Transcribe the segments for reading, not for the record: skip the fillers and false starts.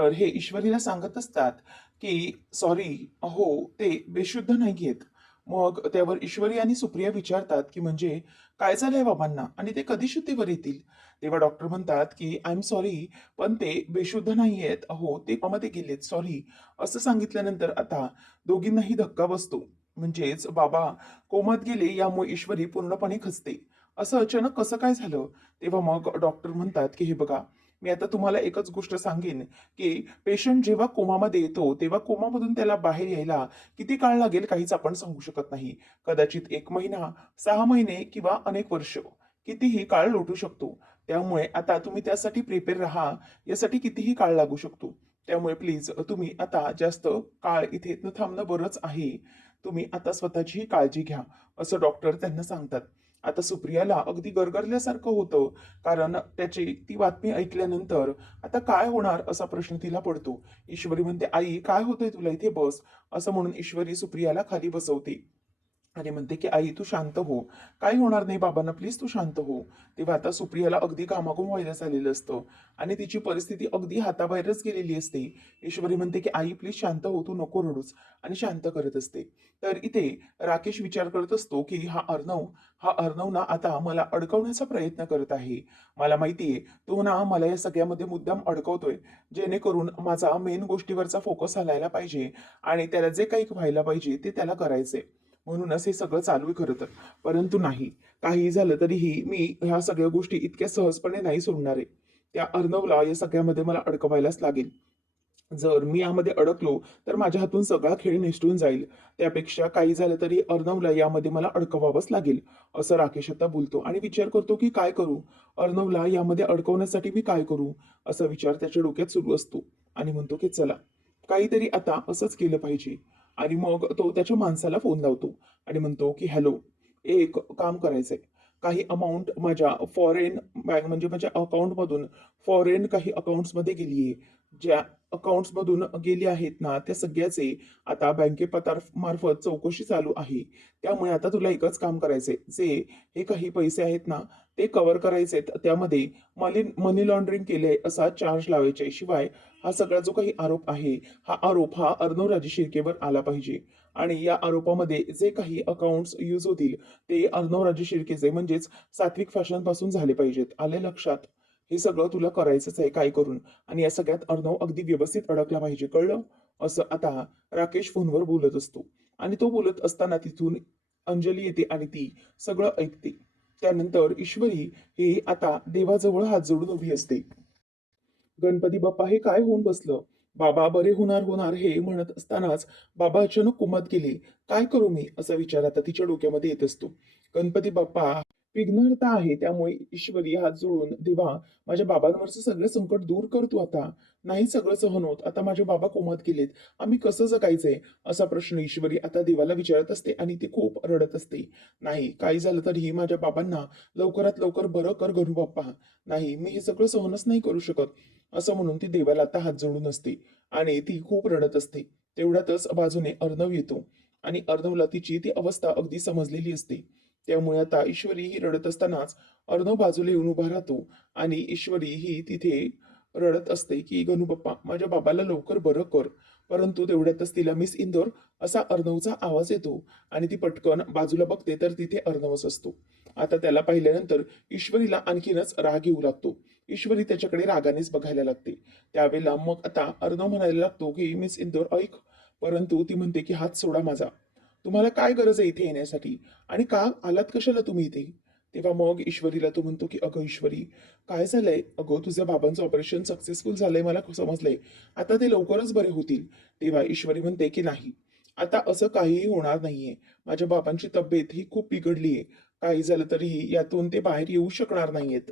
Doctor हे ईश्वरीला सांगत असतात की सॉरी, अहो ते बेशुद्ध नाहीयेत. मग त्यावर ईश्वरी आणि सुप्रिया विचारतात की म्हणजे काय झालंय बाबांना आणि ते कधी शुद्धीवर येतील? तेव्हा डॉक्टर म्हणतात की आय एम सॉरी, पण ते बेशुद्ध नाहीयेत, अहो ते कोमामध्ये गेलेत, सॉरी. असं सांगितल्यानंतर आता दोघींनाही धक्का बसतो. म्हणजेच बाबा कोमात गेले यामुळे ईश्वरी पूर्णपणे खचते. असं अचानक कसं काय झालं? तेव्हा मग डॉक्टर म्हणतात की हे बघा, मी आता तुम्हाला एकच गोष्ट सांगेन की पेशंट जेव्हा कोमामध्ये येतो तेव्हा कोमामधून त्याला बाहेर यायला किती काळ लागेल काहीच आपण सांगू शकत नाही. कदाचित 1 महिना, 6 महिने किंवा अनेक वर्ष, कितीही काळ लोटू शकतो. त्यामुळे आता तुम्ही त्यासाठी प्रिपेअर राहा. यासाठी कितीही काळ लागू शकतो. त्यामुळे प्लीज तुम्ही आता जास्त काळ इथे न थांबणं बरंच आहे. तुम्ही आता स्वतःचीही काळजी घ्या, असं डॉक्टर त्यांना सांगतात. आता सुप्रियाला अगदी गरगरल्यासारखं होतं, कारण त्याची ती बातमी ऐकल्यानंतर आता काय होणार असा प्रश्न तिला पडतो. ईश्वरी म्हणते, "आई काय होतंय तुला? इथे बस." असं म्हणून ईश्वरी सुप्रियाला खाली बसवते. आणि म्हणते की आई तू शांत हो, काही होणार नाही बाबांना, प्लीज तू शांत हो. तेव्हा आता सुप्रियाला अगदी घामाघूम व्हायला झालेलं असतं आणि तिची परिस्थिती अगदी हाताबाहेरच गेलेली असते. ईश्वरी म्हणते की आई प्लीज शांत हो, तू नको रडूच, आणि शांत करत असते. तर इथे राकेश विचार करत असतो की हा अर्णव ना आता मला अडकवण्याचा प्रयत्न करत आहे. मला माहितीये तो ना मला या सगळ्यामध्ये मुद्दाम अडकवतोय, जेणेकरून माझा मेन गोष्टीवरचा फोकस हलायला पाहिजे आणि त्याला जे काही व्हायला पाहिजे ते त्याला करायचंय. म्हणूनच हे सगळं चालू आहे खरं तर. परंतु नाही, काहीही झालं तरीही मी ह्या सगळ्या गोष्टी इतक्या सहजपणे नाही सोडणार आहे. त्या अर्णवला या सगळ्यामध्ये मला अडकवायलाच लागेल. जर मी यामध्ये अडकलो, तर माझ्या हातून सगळा खेळ निसटून जाईल. त्यापेक्षा काही झालं तरी अर्णवला यामध्ये मला अडकवावंच लागेल, असं राकेश आता बोलतो आणि विचार करतो की काय करू? अर्णवला यामध्ये अडकवण्यासाठी मी काय करू? असा विचार त्याच्या डोक्यात सुरू असतो आणि म्हणतो की चला, काहीतरी आता असंच केलं पाहिजे. आणि मग तो त्याच्या माणसाला फोन लावतो आणि म्हणतो की हॅलो, एक काम करायचंय. काही अमाउंट माझ्या फॉरेन बँक म्हणजे माझ्या अकाउंटमधून फॉरेन काही अकाउंट्समध्ये गेलीये. ज्या अकाउंट्समधून गेली आहेत ना, त्या सगळ्याचे आता मार्फत चौकशी चालू आहे. त्यामुळे आता तुला एकच काम करायचंय. जे हे काही पैसे आहेत ना, ते कव्हर करायचेत. त्यामध्ये मनी लॉन्ड्रिंग केलंय असा चार्ज लावायचे. शिवाय हा सगळा जो काही आरोप आहे, हा अर्णवराजे शिर्केवर आला पाहिजे. आणि या आरोपामध्ये जे काही अकाउंट्स यूज होतील, ते अर्णवराजे शिर्केचे म्हणजेच सात्विक फॅशन पासून झाले पाहिजेत. आले लक्षात? हे सगळं तुला करायचंच आहे काय करून. आणि या सगळ्यात अर्णव अगदी व्यवस्थित अडकला पाहिजे, कळलं? असं आता राकेश फोनवर बोलत असतो. आणि तो बोलत असताना तिथून अंजली येते आणि ती सगळं ऐकते. त्यानंतर ईश्वरी ही आता देवाजवळ हात जोडून उभी असते. गणपती बाप्पा हे काय होऊन बसलं? बाबा बरे होणार होणार हे म्हणत असतानाच बाबा अचानक कोमात गेले. काय करू मी? असा विचार आता तिच्या डोक्यामध्ये येत असतो. गणपती बाप्पा विघ्नहर्ता आहे, त्यामुळे ईश्वरी हात जोडून देवा माझ्या बाबांवरचं सगळं संकट दूर कर तू आता. नाही सगळं सहन होत. आता माझे बाबा कोमात गेलेत. आम्ही कसं जगायचंय? असा प्रश्न ईश्वरी आता देवाला विचारत असते आणि ती खूप रडत असते. नाही, काही झालं तरीही माझ्या बाबांना लवकरात लवकर बरं कर गणू बाप्पा. नाही, मी हे सगळं सहनच नाही करू शकत. असं म्हणून ती देवाला आता हात जोडून असते आणि ती खूप रडत असते. तेवढ्यातच बाजूने अर्णव येतो आणि अर्णवला तिची ती अवस्था अगदी समजलेली असते. त्यामुळे आता ईश्वरी ही रडत असतानाच अर्णव बाजूला येऊन उभा राहतो आणि ईश्वरी ही तिथे रडत असते की गणूबाप्पा माझ्या बाबाला लवकर बरं कर. परंतु तेवढ्यातच तिला मिस इंदोर असा अर्णवचा आवाज येतो आणि ती पटकन बाजूला बघते तर तिथे अर्णवच असतो. आता त्याला पाहिल्यानंतर ईश्वरीला आणखीनच राग येऊ लागतो. ईश्वरी त्याच्याकडे रागानेच बघायला लागते. त्यावेळेला मग आता अर्णव म्हणायला लागतो की मिस इंदोर ऐक. परंतु ती म्हणते की हात सोडा माझा. तुम्हाला काय गरज आहे इथे येण्यासाठी आणि का आलात कशाला तुम्ही इथे? तेव्हा मग ईश्वरीला तो म्हणतो की अगं ईश्वरी, काय झालंय? अगं तुझ्या बाबांचं ऑपरेशन सक्सेसफुल झालंय, मला समजलंय. आता ते लवकरच बरे होतील. तेव्हा ईश्वरी म्हणते की नाही, आता असं काहीही होणार नाहीये. माझ्या बाबांची तब्येत ही खूप बिघडलीये. काही झालं तरीही यातून ते बाहेर येऊ शकणार नाहीयेत.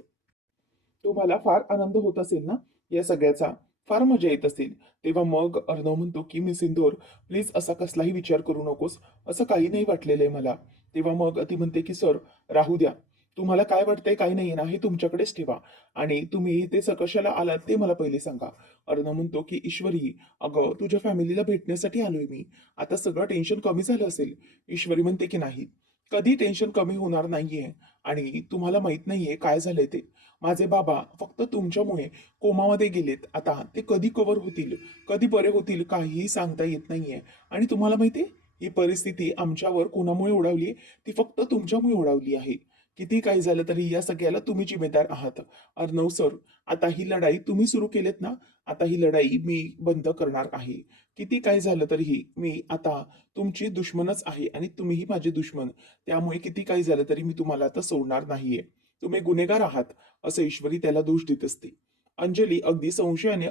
तुम्हाला फार आनंद होत असेल ना या सगळ्याचा? फार मजा येत असेल. तेव्हा मग अर्णव म्हणतो की मी सिंदूर, प्लीज असा कसलाही विचार करू नकोस. असं काही नाही वाटलेलं आहे मला. तेव्हा मग ती म्हणते की सर, राहू द्या. तुम्हाला काय वाटतंय काही नाही ना, हे तुमच्याकडेच ठेवा. आणि तुम्ही इथे कशाला आलात ते मला पहिले सांगा. अर्णव म्हणतो की ईश्वरी, अगं तुझ्या फॅमिलीला भेटण्यासाठी आलोय मी. आता सगळं टेन्शन कमी झालं असेल. ईश्वरी म्हणते की नाही, कधी टेन्शन कमी होणार नाहीये आणि तुम्हाला माहित नाहीये काय झालंय ते. माझे बाबा फक्त तुमच्यामुळे कोमामध्ये गेलेत. आता ते कधी कव्हर होतील, कधी बरे होतील काहीही सांगता येत नाहीये. आणि तुम्हाला माहितीये ही परिस्थिती आमच्यावर कोणामुळे ओढावली ती फक्त तुमच्यामुळे ओढावली आहे. किती काही झालं तरी या सगळ्याला तुम्ही जिम्मेदार आहात. अर्णव सर, आता ही लढाई तुम्ही सुरू केलीत ना, आता ही लढाई मी बंद करणार आहे. किती काही झालं तरीही मी आता तुमची दुश्मनच आहे आणि तुम्हीही माझे दुश्मन. त्यामुळे किती काही झालं तरी मी तुम्हाला आता सोडणार नाहीये. तुम्ही गुन्हेगार आहात, असं ईश्वरी त्याला दोष देत असते. अंजली अगदी संशयाने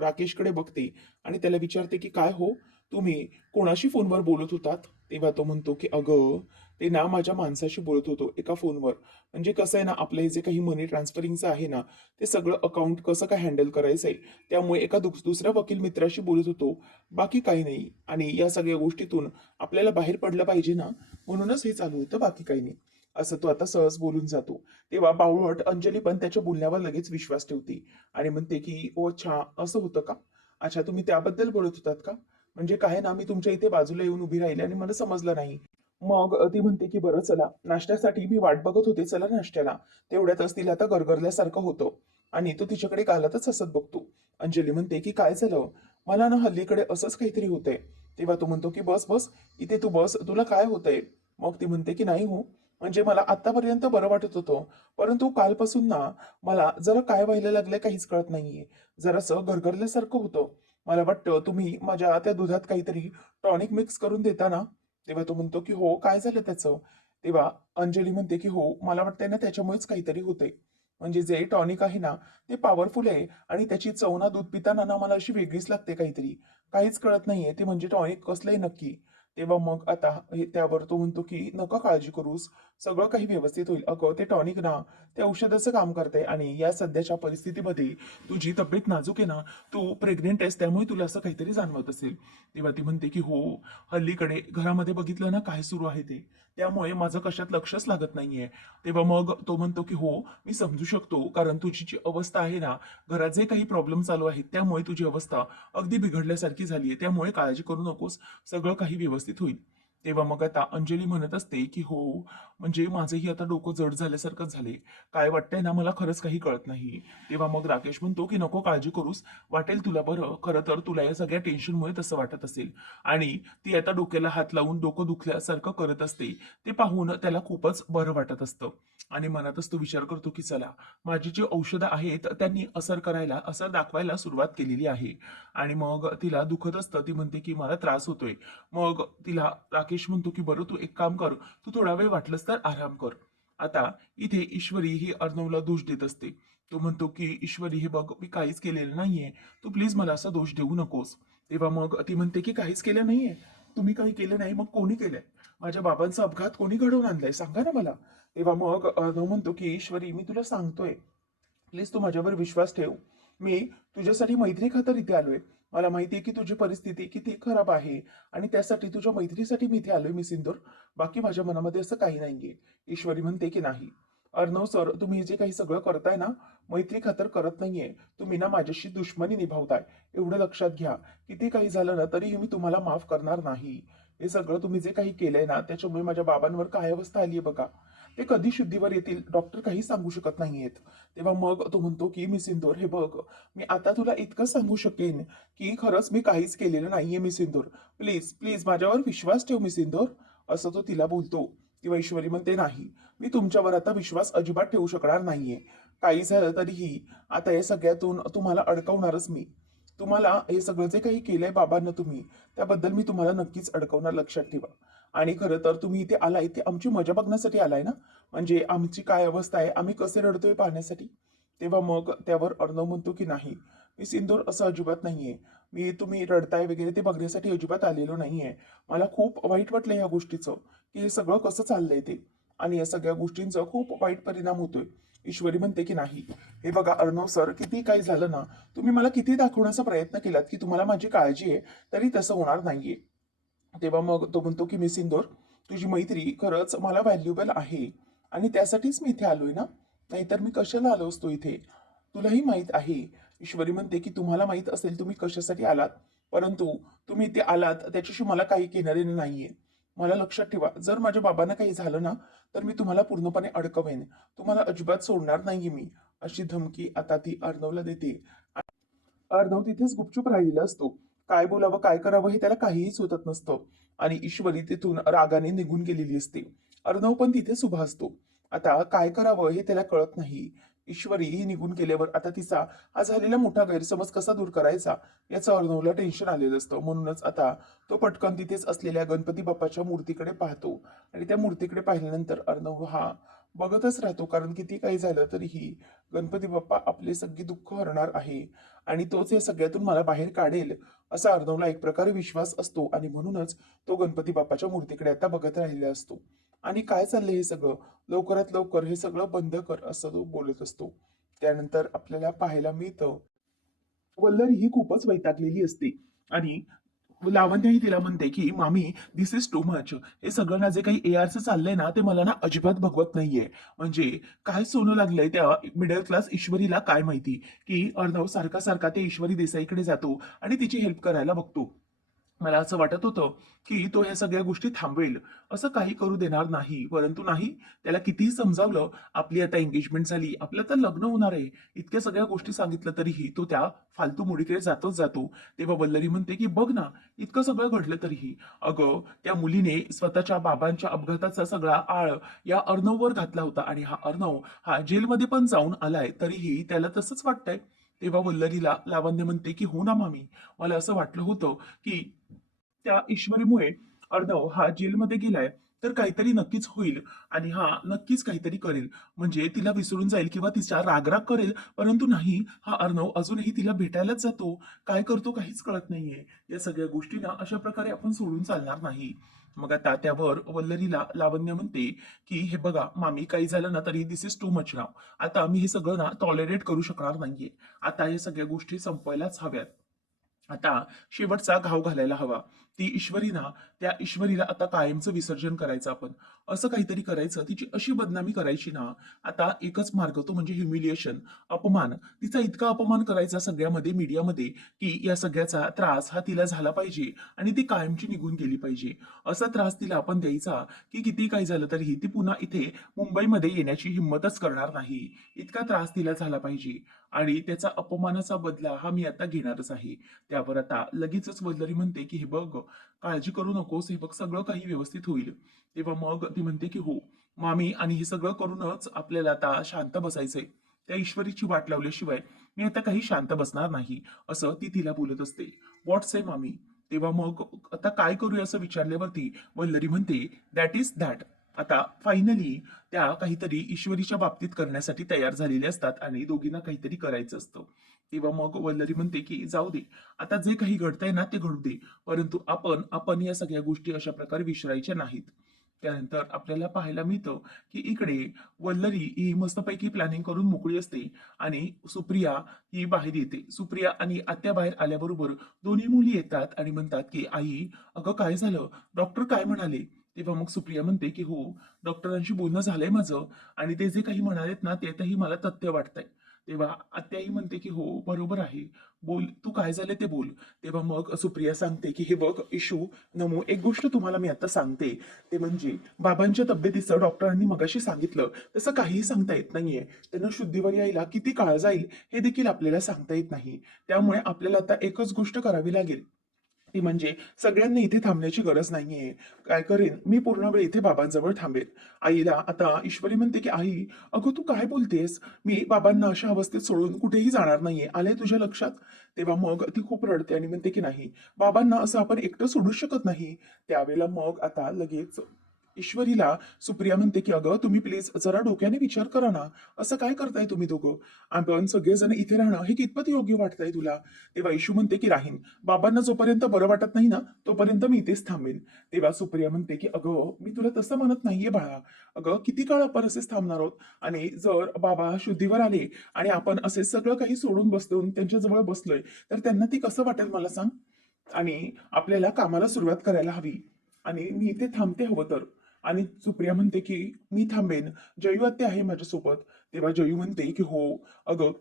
राकेशकडे बघते आणि त्याला विचारते की काय हो, तुम्ही कोणाशी फोनवर बोलत होतात? तेव्हा तो म्हणतो की अगं, ते ना माझ्या माणसाशी बोलत होतो एका फोनवर. म्हणजे कसं आहे ना, आपलं हे जे काही मनी ट्रान्सफरिंगचं आहे ना, ते सगळं अकाउंट कसं काय हँडल करायचंय. त्यामुळे एका दुसऱ्या वकील मित्राशी बोलत होतो. बाकी काही नाही. आणि या सगळ्या गोष्टीतून आपल्याला बाहेर पडलं पाहिजे ना, म्हणूनच हे चालू होतं, बाकी काही नाही. असं तो आता सहज बोलून जातो. तेव्हा बावळट अंजली पण त्याच्या बोलण्यावर लगेच विश्वास ठेवते आणि म्हणते की "ओ अच्छा, असं होतं का? अच्छा, तुम्ही त्याबद्दल बोलत होतात का? म्हणजे काय ना, मी तुमच्या इथे बाजूला येऊन उभी राहिले आणि मला समजलं नाही." मग ती म्हणते की "बरं चला, नाश्त्यासाठी मी वाट बघत होते, चला नाश्त्याला." तेवढ्यातच तिला आता गरगरल्यासारखं होतं आणि तो तिच्याकडे गालातच हसत बघतो. अंजली म्हणते की "काय झालं? मला ना हल्लीकडे असंच काहीतरी होतंय." तेव्हा तो म्हणतो की "बस, बस, इथे तू बस. तुला काय होतंय?" मग ती म्हणते की "नाही हो, म्हणजे मला आत्तापर्यंत बरं वाटत होतं. परंतु कालपासून ना मला जरा काय व्हायला लागलंय काहीच कळत नाहीये. जरासं गरगरल्यासारखं होतं. मला वाटतं तुम्ही माझ्या त्या दुधात काहीतरी टॉनिक मिक्स करून देता ना?" तेव्हा तो म्हणतो की "हो, काय झालं त्याचं?" तेव्हा अंजली म्हणते की "हो, मला वाटतंय ना त्याच्यामुळेच काहीतरी होतंय. म्हणजे जे टॉनिक आहे ना, ते पॉवरफुल आहे आणि त्याची चव ना दूध पिताना ना मला अशी वेगळीच लागते काहीतरी. काहीच कळत नाहीये ते म्हणजे टॉनिक कसलंय नक्की." तेव्हा मग आता त्यावर तो म्हणतो की "नका काळजी करूस. सगळं काही व्यवस्थित होईल. अगं, ते टॉनिक ना, ते औषधाचं काम करतंय आणि या सध्याच्या परिस्थितीमध्ये तुझी तब्येत नाजूक आहे ना, तू प्रेग्नंट आहेस त्यामुळे तुला असं काहीतरी जाणवत असेल." तेव्हा ती म्हणते की "हो, हल्लीकडे घरामध्ये बघितलं ना काय सुरू आहे ते. त्यामुळे माझं कशात लक्षच लागत नाहीये." तेव्हा मग तो म्हणतो की "हो, मी समजू शकतो कारण तुझी जी अवस्था आहे ना, घरात जे काही प्रॉब्लेम चालू आहेत त्यामुळे तुझी अवस्था अगदी बिघडल्यासारखी झाली आहे. त्यामुळे काळजी करू नकोस. सगळं काही व्यवस्थित होईल." तेव्हा मग आता अंजली म्हणत असते की "हो, म्हणजे माझंही आता डोकं जड झाल्यासारखंच झाले. काय वाटतंय ना मला खरंच काही कळत नाही." तेव्हा मग राकेश म्हणतो की "नको काळजी करूस. वाटेल तुला बरं. खरं तर तुला या सगळ्या टेन्शनमुळे तसं वाटत असेल." आणि ती आता डोक्याला हात लावून डोकं दुखल्यासारखं करत असते. ते पाहून त्याला खूपच बरं वाटत असतं. आणि मनातच तो विचार करतो की चला, माझी जी औषधं आहेत त्यांनी असर दाखवायला सुरुवात केलेली आहे. आणि मग तिला दुखत असतं. ती म्हणते की "मला त्रास होतोय." मग तिला राकेश म्हणतो की "बरं, तू एक काम कर, तू थोडा वेळ वाटलंस तर आराम कर." आता इथे ईश्वरी ही अर्णवला दोष देत असते. तो म्हणतो की "ईश्वरी, हे बघ, मी काहीच केलेलं नाहीये. तू प्लीज मला असा दोष देऊ नकोस." तेव्हा मग ती म्हणते की "काहीच केलं नाहीये? तुम्ही काही केलं नाही, मग कोणी केलंय? माझ्या बाबांचा अपघात कोणी घडवून आणलाय? सांगा ना मला." तेव्हा मग अर्णव म्हणतो की "ईश्वरी, मी तुला सांगतोय, प्लीज तू माझ्यावर विश्वास ठेव. मी तुझ्यासाठी मैत्री खातर इथे आलोय. मला माहिती आहे की तुझी परिस्थिती किती खराब आहे आणि त्यासाठी तुझ्या मैत्रीसाठी मी इथे आलोय मिस इंदोर. बाकी माझ्या मनामध्ये असं काही नाहीये." ईश्वरी म्हणते की "नाही, अर्णव सर, तुम्ही जे काही सगळं करताय ना, मैत्री खातर करत नाहीये. तुम्ही ना माझ्याशी दुश्मनी निभावताय. एवढं लक्षात घ्या. किती काही झालं ना तरीही मी तुम्हाला माफ करणार नाही. हे सगळं तुम्ही जे काही केलंय ना, त्याच्यामुळे माझ्या बाबांवर काय अवस्था आलीये बघा. ते कधी शुद्धीवर येतील डॉक्टर काही सांगू शकत नाहीयेत." तेव्हा मग तो म्हणतो की "मिस इंदोर, हे बघ, मी आता तुला इतकं सांगू शकेन की खरंच मी काहीच केलेलं नाहीये मिस इंदोर. प्लीज, प्लीज माझ्यावर विश्वास ठेव मिस इंदोर." असं तो तिला बोलतो. तेव्हा ईश्वरी म्हणते "नाही, मी तुमच्यावर आता विश्वास अजिबात ठेवू शकणार नाहीये. काही झालं तरीही आता या सगळ्यातून तुम्हाला अडकवणारच मी. तुम्हाला हे सगळं जे काही केलंय बाबांना तुम्ही, त्याबद्दल मी तुम्हाला नक्कीच अडकवणार, लक्षात ठेवा. आणि खरं तर तुम्ही इथे आलाय ते आमची मजा बघण्यासाठी आलाय ना? म्हणजे आमची काय अवस्था आहे, आम्ही कसे रडतोय पाहण्यासाठी?" तेव्हा मग त्यावर अर्णव म्हणतो की "नाही, मी सिंदूर, असं अजिबात नाहीये. मी तुम्ही रडताय वगैरे ते बघण्यासाठी अजिबात आलेलो नाहीये. मला खूप वाईट वाटलं या गोष्टीचं, की हे सगळं कसं चाललंय ते. आणि या सगळ्या गोष्टींचा खूप वाईट परिणाम होतोय." ईश्वरी म्हणते की "नाही, हे बघा अर्णव सर, किती काही झालं ना, तुम्ही मला किती दाखवण्याचा प्रयत्न केलात की तुम्हाला माझी काळजी आहे, तरी तसं होणार नाहीये." तेव्हा मग तो म्हणतो की "मिस इंदोर, तुझी मैत्री खरंच मला व्हॅल्युएबल आहे आणि त्यासाठीच मी इथे आलोय ना, नाहीतर मी कशाला आलो असतो इथे. तुलाही माहित आहे." ईश्वरी म्हणते की "तुम्हाला माहित असेल तुम्ही कशासाठी आलात, परंतु तुम्ही इथे आलात त्याच्याशी मला काही घेणं-देणं नाहीये. मला लक्षात ठेवा, जर माझ्या बाबांना काही झालं ना, तर मी तुम्हाला पूर्णपणे अडकवेन. तुम्हाला अजिबात सोडणार नाहीये मी. अशी धमकी आता ती अर्णवला देते. अर्णव तिथेच गुपचूप राहिलेला असतो. काय बोलावं, काय करावं हे त्याला काहीही सुचत नसतं. आणि ईश्वरी तिथून रागाने निघून गेलेली असते. अर्णव पण तिथेच उभा असतो. आता काय करावं हे त्याला कळत नाही. ईश्वरी ही निघून गेल्यावर आता तिचा हा झालेला मोठा गैरसमज कसा दूर करायचा याचं अर्णवला टेन्शन आलेलं असतं. म्हणूनच आता तो पटकन तिथेच असलेल्या गणपती बाप्पाच्या मूर्तीकडे पाहतो. आणि त्या मूर्तीकडे पाहिल्यानंतर अर्णव हा बघतच राहतो, कारण किती काही झालं तरीही गणपती बाप्पा आपले सगळे दुःख हरणार आहे आणि तोच या सगळ्यातून मला बाहेर काढेल असा अर्णवला एक प्रकारे विश्वास असतो. आणि म्हणूनच तो गणपती बाप्पाच्या मूर्तीकडे आता बघत राहिलेला असतो. आणि काय चाललंय हे सगळं, लवकरात लवकर हे सगळं बंद कर असं तो बोलत असतो. त्यानंतर आपल्याला पाहायला मिळतं, वल्लरी ही खूपच वैतागलेली असते. आणि लावण्य ही तिला म्हणते की मामी, दिस इज टू मच. हे सगळं ना जे काही एआरचं चाललंय ना ते मला ना अजिबात भगवत नाहीये. म्हणजे काय सोनं लागलंय त्या मिडल क्लास ईश्वरीला काय माहिती, की अर्णव सारखा सारखा ते ईश्वरी देसाईकडे जातो आणि तिची हेल्प करायला बघतो. मला असं वाटत होतं की तो ह्या सगळ्या गोष्टी थांबवेल, असं काही करू देणार नाही. परंतु नाही, त्याला कितीही समजावलं, आपली आता एंगेजमेंट झाली, आपलं आता लग्न होणार आहे, इतक्या सगळ्या गोष्टी सांगितलं तरीही तो त्या फालतू मुलीकडे जातोच जातो. तेव्हा वल्लरी म्हणते की बघ ना, इतकं सगळं घडलं तरीही अगं त्या मुलीने स्वतःच्या बाबांच्या अपघाताचा सगळा आळ या अर्णववर घातला होता आणि हा अर्णव हा जेलमध्ये पण जाऊन आलाय, तरीही त्याला तसंच वाटतंय. तेव्हा वल्लरीला लावण्य म्हणते की हो ना मामी, मला असं वाटलं होतं की त्या ईश्वरीमुळे अर्णव हा जेलमध्ये गेलाय, तर काहीतरी नक्कीच होईल आणि हा नक्कीच काहीतरी करेल. म्हणजे तिला विसरून जाईल किंवा तिचा रागराग करेल. परंतु नाही, हा अर्णव अजूनही तिला भेटायलाच जातो. काय करतो काहीच कळत नाहीये. या सगळ्या गोष्टींना अशा प्रकारे आपण सोडून चालणार नाही. मग आता त्यावर वल्लरीला लावण्य म्हणते की हे बघा मामी, काही झालं ना तरी दिस इज टू मच नाव. आता मी हे सगळं ना टॉलरेट करू शकणार नाहीये. आता या सगळ्या गोष्टी संपवायलाच हव्यात. आता शेवटचा घाव घालायला हवा. ती ईश्वरी ना, त्या ईश्वरीला आता कायमचं विसर्जन करायचं आपण. असं काहीतरी करायचं, तिची अशी बदनामी करायची ना, आता एकच मार्ग तो म्हणजे ह्युमिलिएशन, अपमान. तिचा इतका अपमान करायचा सगळ्यामध्ये, मीडियामध्ये, की या सगळ्याचा त्रास हा तिला झाला पाहिजे आणि ती कायमची निघून गेली पाहिजे. असा त्रास तिला आपण द्यायचा, की किती काही झालं तरीही ती पुन्हा इथे मुंबईमध्ये येण्याची हिंमतच करणार नाही. इतका त्रास तिला झाला पाहिजे आणि त्याचा अपमानाचा बदला हा मी आता घेणारच आहे. त्यावर आता लगेचच वल्लरी म्हणते की हे बघ, काळजी करू नकोस, हे बघ सगळं काही व्यवस्थित होईल. तेव्हा मग ती म्हणते की हो मामी, आणि हे सगळं करूनच आपल्याला आता शांत बसायचंय. त्या ईश्वरीची वाट लावल्याशिवाय मी आता काही शांत बसणार नाही, असं ती तिला बोलत असते. व्हॉट्स आहे मामी? तेव्हा मग आता काय करूया असं विचारल्यावरती वल्लरी म्हणते दॅट इज दॅट. आता फायनली त्या काहीतरी ईश्वरीच्या बाबतीत करण्यासाठी तयार झालेल्या असतात आणि दोघींना काहीतरी करायचं असतं. तेव्हा मग वल्लरी म्हणते की जाऊ दे, आता जे काही घडतंय ना ते घडू दे, परंतु आपण आपण या सगळ्या गोष्टी अशा प्रकारे विसरायच्या नाहीत. त्यानंतर आपल्याला पाहायला मिळतं की इकडे वल्लरी ही मस्तपैकी प्लॅनिंग करून मोकळी असते आणि सुप्रिया ही बाहेर येते. सुप्रिया आणि आत्या बाहेर आल्याबरोबर दोन्ही मुली येतात आणि म्हणतात की आई, अगं काय झालं, डॉक्टर काय म्हणाले? तेव्हा मग सुप्रिया म्हणते की हो, डॉक्टरांशी बोलणं झालंय माझं आणि ते जे काही म्हणालेत ना त्यातही मला तथ्य वाटतंय. तेव्हा आत्याही म्हणते की हो बरोबर आहे, बोल तू काय झालं ते बोल. तेव्हा मग सुप्रिया सांगते की हे बघ इशू, नमो, एक गोष्ट तुम्हाला मी आता सांगते, ते म्हणजे बाबांच्या तब्येतीचं डॉक्टरांनी मगाशी सांगितलं तसं काहीही सांगता येत नाहीये. त्यांना शुद्धीवर यायला किती काळ जाईल हे देखील आपल्याला सांगता येत नाही. त्यामुळे आपल्याला आता एकच गोष्ट करावी लागेल, ती म्हणजे सगळ्यांनी इथे थांबण्याची गरज नाहीये. काय करेन मी, पूर्ण वेळ इथे बाबांजवळ थांबेन. आईला आता ईश्वरी म्हणते की आई, अगं तू काय बोलतेस, मी बाबांना अशा अवस्थेत सोडून कुठेही जाणार नाहीये, आलंय तुझ्या लक्षात? तेव्हा मग ती खूप रडते आणि म्हणते की नाही, बाबांना असं आपण एकटं सोडूच शकत नाही. त्यावेळेला मग आता लगेच ईश्वरीला सुप्रिया म्हणते की अगं तुम्ही प्लीज जरा डोक्याने विचार करा ना, असं काय करताय तुम्ही दोघं? आपण सगळेजण इथे राहणं हे कितपत योग्य वाटतंय तुला? तेव्हा इशू म्हणते की राहीन, बाबांना जोपर्यंत बरं वाटत नाही ना तोपर्यंत मी इथेच थांबेन. तेव्हा सुप्रिया म्हणते की अगं मी तुला तसं म्हणत नाहीये बाळा, अगं किती काळ आपण असेच थांबणार आहोत? आणि जर बाबा शुद्धीवर आले आणि आपण असे सगळं काही सोडून बसलो, त्यांच्या जवळ बसलोय, तर त्यांना ती कसं वाटेल मला सांग? आणि आपल्याला कामाला सुरुवात करायला हवी. आणि मी इथे थांबते हवं तर. आणि सुप्रिया म्हणते की मी थांबेन, जयू आत्या आहे माझ्यासोबत. तेव्हा जयू म्हणते की हो, अगं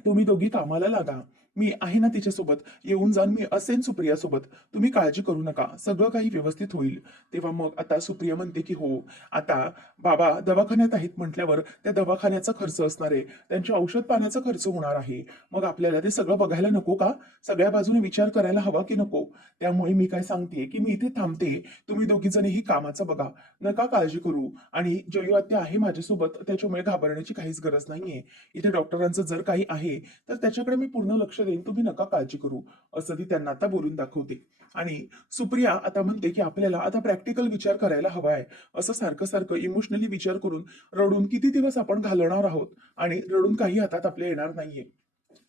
तुम्ही दोघी कामाला लागा. मी आहे ना तिच्यासोबत, येऊन जाऊन मी असेन सुप्रियासोबत, तुम्ही काळजी करू नका, सगळं काही व्यवस्थित होईल. तेव्हा मग आता सुप्रिया म्हणते की हो, आता बाबा दवाखान्यात आहेत म्हटल्यावर त्या दवाखान्याचा खर्च असणार आहे, त्यांच्या औषध पाण्याचा खर्च होणार आहे. मग आपल्याला ते सगळं बघायला नको का? सगळ्या बाजूने विचार करायला हवा की नको? त्यामुळे मी काय सांगते की मी इथे थांबते, तुम्ही दोघी जणही कामाचं बघा, नका काळजी करू. आणि जयू आत्या आहे माझ्यासोबत, त्याच्यामुळे घाबरण्याची काहीच गरज नाहीये. इथे डॉक्टरांचं जर काही आहे तर त्याच्याकडे मी पूर्ण लक्ष देईन, तुम्ही नका काळजी करू, असं ती त्यांना आता बोलून दाखवते. आणि सुप्रिया आता म्हणते की आपल्याला आता प्रॅक्टिकल विचार करायला हवा आहे. असं सारखं सारखं इमोशनली विचार करून रडून किती दिवस आपण घालवणार आहोत, आणि रडून काही हातात आपल्या येणार नाहीये.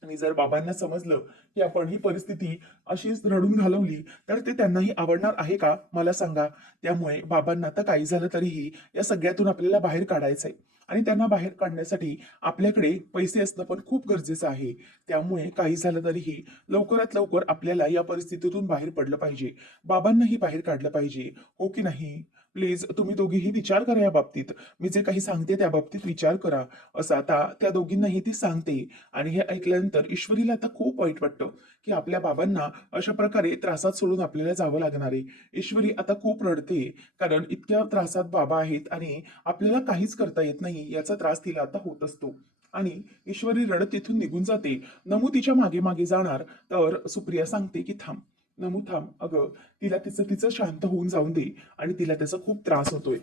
आणि जर बाबांना समजलं की आपण ही परिस्थिती अशीच रडून घालवली तर ते त्यांनाही आवडणार आहे का, मला सांगा. त्यामुळे बाबांना तर काही झालं तरीही या सगळ्यातून आपल्याला बाहेर काढायचंय, आणि त्यांना बाहेर काढण्यासाठी आपल्याकडे पैसे असणं पण खूप गरजेचं आहे. त्यामुळे काही झालं तरीही लवकरात लवकर आपल्याला या परिस्थितीतून बाहेर पडलं पाहिजे, बाबांनाही बाहेर काढलं पाहिजे, हो की नाही? प्लीज तुम्ही दोघीही विचार करा या बाबतीत, मी जे काही सांगते त्या बाबतीत विचार करा, असं आता त्या दोघींनाही ती सांगते. आणि हे ऐकल्यानंतर ईश्वरीला आता खूप वाईट वाटतं की आपल्या बाबांना अशा प्रकारे त्रासात सोडून आपल्याला जावं लागणार आहे. ईश्वरी आता खूप रडते, कारण इतक्या त्रासात बाबा आहेत आणि आपल्याला काहीच करता येत नाही याचा त्रास तिला आता होत असतो. आणि ईश्वरी रडत तिथून निघून जाते. नमू तिच्या मागे मागे जाणार तर सुप्रिया सांगते की थांब, नमू थांब, अगं तिला तिचं तिचं शांत होऊन जाऊन दे, आणि तिला त्याचा खूप त्रास होतोय.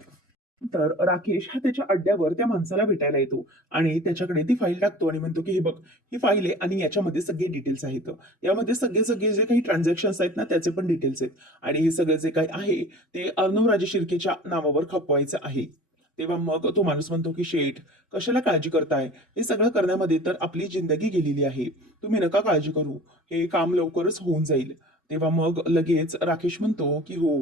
तर राकेश हा त्याच्या अड्ड्यावर त्या माणसाला भेटायला येतो, आणि त्याच्याकडे ती फाईल टाकतो आणि म्हणतो की हे बघ, ही फाईल आहे आणि याच्यामध्ये सगळे डिटेल्स आहेत. यामध्ये सगळे सगळे जे काही ट्रान्झॅक्शन्स आहेत ना त्याचे पण डिटेल्स आहेत, आणि हे सगळं जे काही आहे ते अर्णव राजे शिर्केच्या नावावर खपवायचं आहे. तेव्हा मग तो माणूस म्हणतो की शेठ, कशाला काळजी करताय, हे सगळं करण्यामध्ये तर आपली जिंदगी गेलेली आहे, तुम्ही नका काळजी करू, हे काम लवकरच होऊन जाईल. तेव्हा मग लगेच राकेश म्हणतो की हो,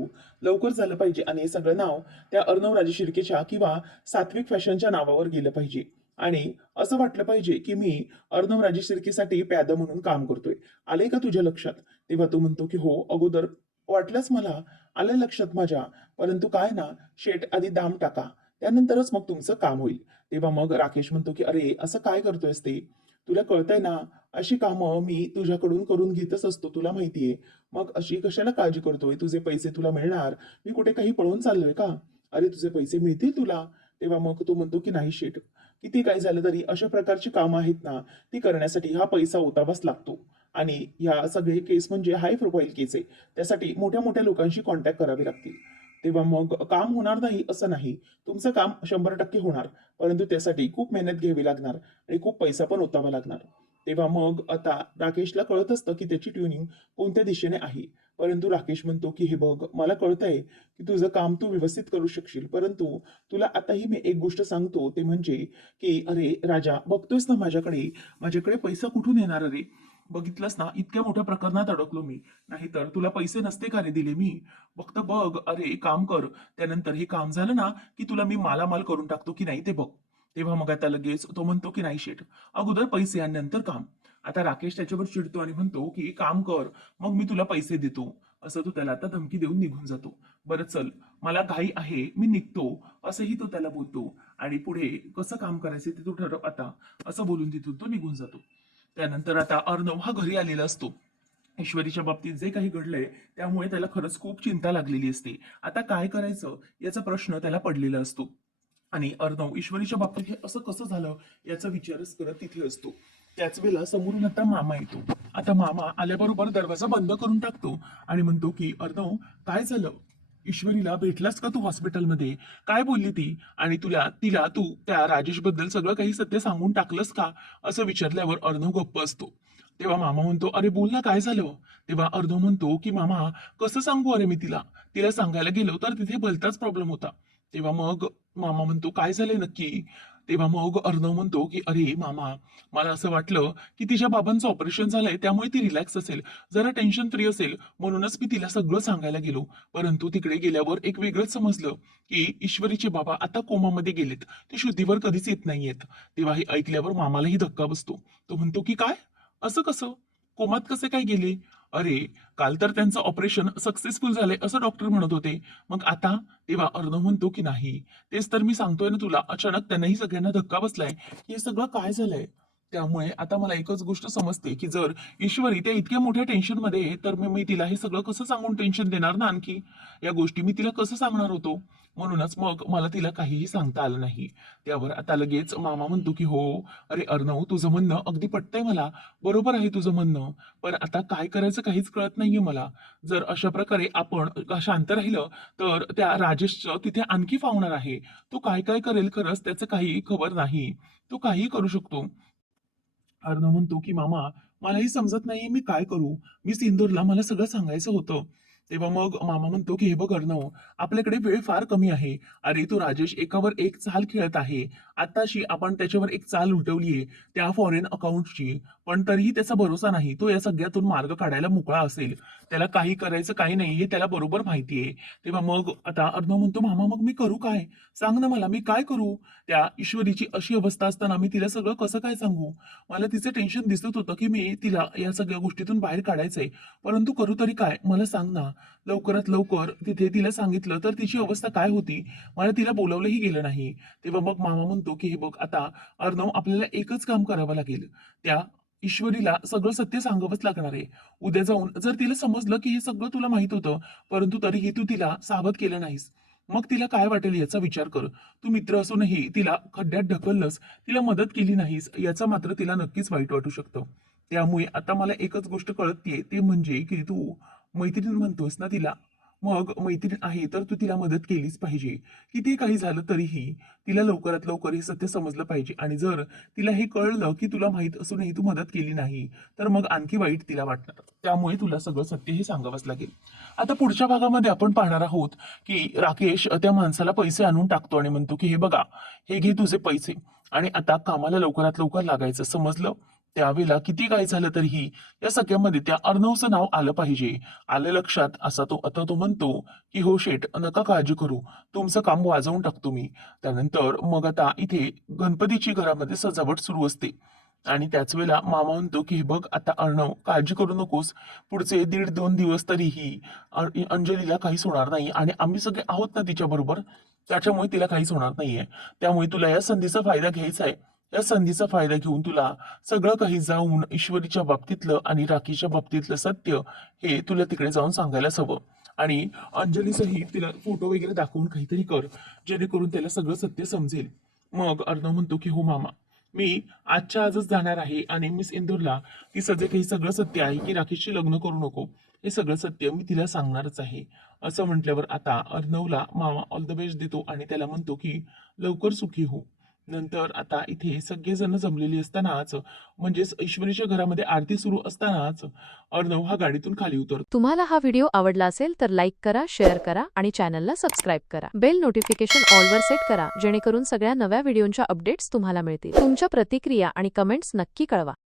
लवकर झालं पाहिजे, आणि हे सगळं नाव त्या अर्णव राजे शिर्केच्या किंवा सात्विक फॅशनच्या नावावर गेलं पाहिजे. आणि असं वाटलं पाहिजे की मी अर्णव राजे शिर्केसाठी प्यादा म्हणून काम करतोय. आलंय का तुझ्या लक्षात? तेव्हा तो म्हणतो की हो, अगोदर वाटलंच मला, आलं लक्षात माझ्या, परंतु काय ना शेट, आधी दाम टाका, त्यानंतरच मग तुमचं काम होईल. तेव्हा मग राकेश म्हणतो की अरे असं काय करतोयस ते, तुला कळतंय ना, अशी कामं मी तुझ्याकडून करून घेतच असतो, तुला माहितीये. मग अशी कशाला काळजी करतोय, तुझे पैसे तुला मिळणार, मी कुठे काही पळून चाललोय का? अरे तुझे पैसे मिळतील तुला. तेव्हा मग तो म्हणतो की नाही शेठ, किती काय झालं तरी अशा प्रकारची कामं आहेत ना, ती करण्यासाठी हा पैसा ओतावाच लागतो. आणि या सगळे केस म्हणजे हाय प्रोफाईल केस आहे, त्यासाठी मोठ्या मोठ्या लोकांशी कॉन्टॅक्ट करावे लागतील. तेव्हा मग काम होणार नाही असं नाही, तुमचं काम 100% होणार, परंतु त्यासाठी खूप मेहनत घ्यावी लागणार आणि खूप पैसा पण ओतावा लागणार. तेव्हा मग आता राकेशला कळत असतं की त्याची ट्युनिंग कोणत्या दिशेने आहे. परंतु राकेश म्हणतो की हे बघ, मला कळतंय की तुझं काम तू व्यवस्थित करू शकशील, परंतु तुला आताही मी एक गोष्ट सांगतो, ते म्हणजे की अरे राजा, बघतोयस ना माझ्याकडे, माझ्याकडे पैसा कुठून येणार रे? बघितलंस ना, इतक्या मोठ्या प्रकरणात अडकलो मी, नाहीतर तुला पैसे नसते का रे दिले मी? फक्त बघ, अरे काम कर, त्यानंतर हे काम झालं ना की तुला मी मालामाल करून टाकतो की नाही ते बघ. तेव्हा मग आता लगेच तो म्हणतो की नाही शेठ, अगोदर पैसे आणि नंतर काम. आता राकेश त्याच्यावर चिडतो आणि म्हणतो की काम कर, मग मी तुला पैसे देतो, असं तो त्याला आता धमकी देऊन निघून जातो. बरं चल, मला घाई आहे, मी निघतो, असंही तो त्याला बोलतो. आणि पुढे कसं काम करायचं ते तू ठरव आता, असं बोलून तिथून तो निघून जातो. त्यानंतर आता अर्णव हा घरी आलेला असतो. ईश्वरीच्या बाबतीत जे काही घडलंय त्यामुळे त्याला खरंच खूप चिंता लागलेली असते. आता काय करायचं याचा प्रश्न त्याला पडलेला असतो. आणि अर्णव ईश्वरीच्या बाबतीत हे असं कसं झालं याचा विचारच करत तिथे असतो. त्याच वेळेला समोरून आता मामा येतो. आता मामा आल्याबरोबर दरवाजा बंद करून टाकतो आणि म्हणतो की अर्णव, काय झालं? ईश्वरीला भेटलास का तू हॉस्पिटलमध्ये? काय बोलली ती? आणि तिला तू त्या राजेश बद्दल सगळं काही सत्य सांगून टाकलंस का? असं विचारल्यावर अर्णव गप्प असतो. तेव्हा मामा म्हणतो, अरे बोल ना, काय झालं? तेव्हा अर्णव म्हणतो की मामा, कसं सांगू अरे मी तिला, तिला सांगायला गेलो तर तिथे भलताच प्रॉब्लेम होता. तेव्हा मग मामा म्हणतो, काय झालंय नक्की? तेव्हा मग अर्णव म्हणतो की अरे मामा, मला असं वाटलं की तिच्या बाबांचं ऑपरेशन झालंय त्यामुळे ती रिलॅक्स असेल, जरा टेन्शन फ्री असेल, म्हणूनच मी तिला सगळं सांगायला गेलो. परंतु तिकडे गेल्यावर एक वेगळंच समजलं की ईश्वरीचे बाबा आता कोमामध्ये गेलेत, ते शुद्धीवर कधीच येत नाहीयेत. तेव्हा हे ऐकल्यावर मामालाही धक्का बसतो. तो म्हणतो की काय, असं कसं, कोमात कसे काय गेले? अरे, काल तर त्यांचं ऑपरेशन सक्सेसफुल झालंय असं डॉक्टर म्हणत होते, मग आता? तेव्हा अर्णव म्हणतो की नाही, तेच तर मी सांगतोय ना तुला, अचानक त्यांनाही सगळ्यांना धक्का बसलाय की हे सगळं काय झालंय. त्यामुळे आता मला एकच गोष्ट समजते की जर ईश्वरी त्या इतक्या मोठ्या टेन्शनमध्ये आहे, तर मी तिला हे सगळं कसं सांगून टेन्शन देणार ना आणखी. या गोष्टी मी तिला कसं सांगणार होतो. म्हणूनच मग मला तिला काहीही सांगता आलं नाही. त्यावर आता लगेच मामा म्हणतो की हो, अरे अर्णव, तुझं म्हणणं अगदी पटतंय मला. बरोबर आहे तुझं म्हणणं. पण आता काय करायचं काहीच कळत नाहीये मला. जर अशा प्रकारे आपण शांत राहिलं तर त्या राजेशचं तिथे आणखी फावणार आहे. तो काय काय करेल खरंच त्याचं काही खबर नाही. तो काहीही करू शकतो. अर्णव म्हणतो की मामा, मलाही समजत नाहीये मी काय करू. मी सिंदूरला मला सगळं सांगायचं होतं. तेव्हा मग मामा म्हणतो की हे बघ अर्णव, आपल्याकडे वेळ फार कमी आहे. अरे तो राजेश एकावर एक चाल खेळत आहे. आताशी आपण त्याच्यावर एक चाल उलटवलीये त्या फॉरेन अकाउंटची. पण तरीही त्याचा भरोसा नाही. तो या सगळ्यातून मार्ग काढायला मोकळा असेल. त्याला काही करायचं काही नाही हे त्याला बरोबर माहितीये. तेव्हा मग आता अर्णव म्हणतो मामा, मग मी करू काय? सांग ना मला, मी काय करू? त्या ईश्वरीची अशी अवस्था असताना मी तिला सगळं कसं काय सांगू? मला तिचं टेन्शन दिसत होतं की मी तिला या सगळ्या गोष्टीतून बाहेर काढायचंय. परंतु करू तरी काय? मला सांग ना. लवकरात लवकर तिथे तिला सांगितलं तर तिची अवस्था काय होती? मला तिला बोलावलंही गेलं नाही. तेव्हा मग मामा म्हणतो की हे बघ आता अर्णव, आपल्याला एकच काम करावं लागेल. त्या ईश्वरीला सगळं सत्य सांगावंच लागणार आहे. उद्या जाऊन जर तिला समजलं की हे सगळं तुला माहित होतं, परंतु तरीही तू तिला सावध केलं नाहीस, मग तिला काय वाटेल याचा विचार कर. तू मित्र असूनही तिला खड्ड्यात ढकललंस, तिला मदत केली नाहीस, याचा मात्र तिला नक्कीच वाईट वाटू शकतं. त्यामुळे आता मला एकच गोष्ट कळतीये, ते म्हणजे की तू मैत्रीण म्हणतोस ना तिला, मग मैत्रीण आहे तर तू तिला मदत केलीच पाहिजे. किती काही झालं तरीही तिला लवकरात लवकर हे सत्य समजलं पाहिजे. आणि जर तिला हे कळलं की तुला माहित असूनही तू मदत केली नाही, तर मग आणखी वाईट तिला वाटणार. त्यामुळे तुला सगळं सत्य हे सांगावंच लागेल. आता पुढच्या भागामध्ये आपण पाहणार आहोत की राकेश त्या माणसाला पैसे आणून टाकतो आणि म्हणतो की हे बघा, हे घे तुझे पैसे आणि आता कामाला लवकरात लवकर लागायचं, समजलं? त्यावेळेला किती काय झालं तरीही या सगळ्यामध्ये त्या अर्णवचं नाव आलं पाहिजे. आलं लक्षात असा तो आता तो म्हणतो की हो शेठ, नका काळजी करू, तुमचं काम वाजवून टाकतो मी. त्यानंतर मग आता इथे गणपतीची घरामध्ये सजावट सुरू असते आणि त्याच वेळेला मामा म्हणतो की हे बघ आता अर्णव, काळजी करू नकोस. पुढचे 1.5-2 दिवस तरीही अंजलीला काहीच होणार नाही आणि आम्ही सगळे आहोत ना तिच्या बरोबर. त्याच्यामुळे तिला काहीच होणार नाहीये. त्यामुळे तुला या संधीचा फायदा घ्यायचा आहे. या संधीचा फायदा घेऊन तुला सगळं काही जाऊन ईश्वरीच्या बाबतीतलं आणि राखीच्या बाबतीतलं सत्य हे तुला तिकडे जाऊन सांगायलाच हवं. आणि अंजलीसही तिला फोटो वगैरे दाखवून काहीतरी कर, जेणेकरून त्याला सगळं सत्य समजेल. मग अर्णव म्हणतो की हो मामा, मी आजच्या आजच जाणार आहे आणि मिस इंदूरला ती सगळे काही सगळं सत्य आहे की राकेशशी लग्न करू नको, हे सगळं सत्य मी तिला सांगणारच आहे. असं म्हटल्यावर आता अर्णवला मामा ऑल द बेस्ट देतो आणि त्याला म्हणतो की लवकर सुखी हो. नंतर आता इथे सगळेजण जमलेली असतानाच, म्हणजेच ईश्वरीच्या घरामध्ये आरती सुरू असतानाच अर्णव हा गाडीतून खाली उतरतो. तुम्हाला हा व्हिडिओ आवडला असेल तर लाईक करा, शेअर करा आणि चॅनलला सबस्क्राईब करा. बेल नोटिफिकेशन ऑलवर सेट करा, जेणेकरून सगळ्या नव्या व्हिडिओंच्या अपडेट्स तुम्हाला मिळतील. तुमच्या प्रतिक्रिया आणि कमेंट्स नक्की कळवा.